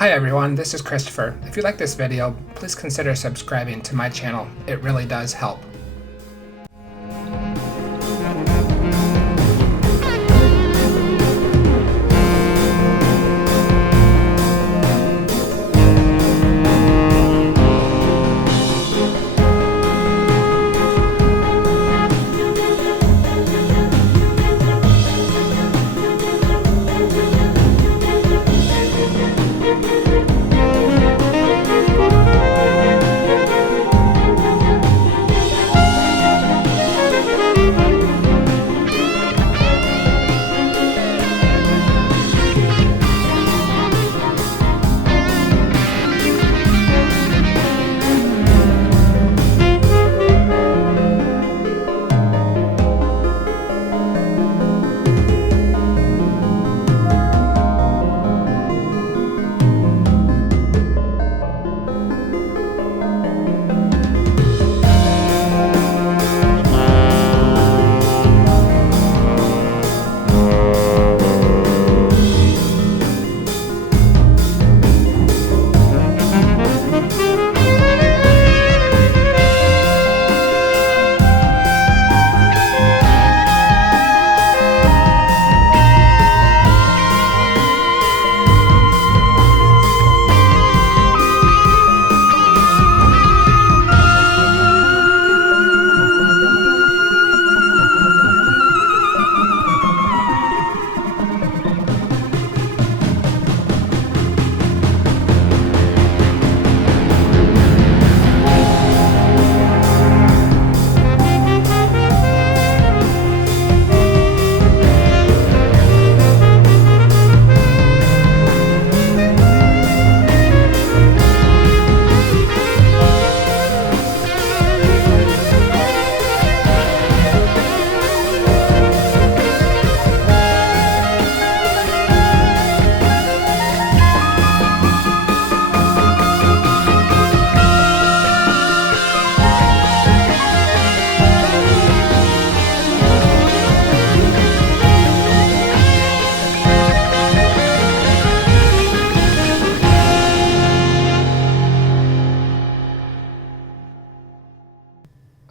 Hi everyone, this is Christopher. If you like this video, please consider subscribing to my channel. It really does help.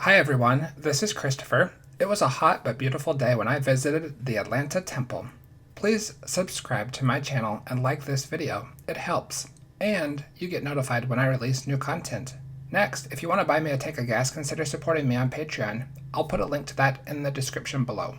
Hi everyone, this is Christopher. It was a hot but beautiful day when I visited the Atlanta Temple. Please subscribe to my channel and like this video. It helps. And you get notified when I release new content. Next, if you want to buy me a tank of gas, consider supporting me on Patreon. I'll put a link to that in the description below.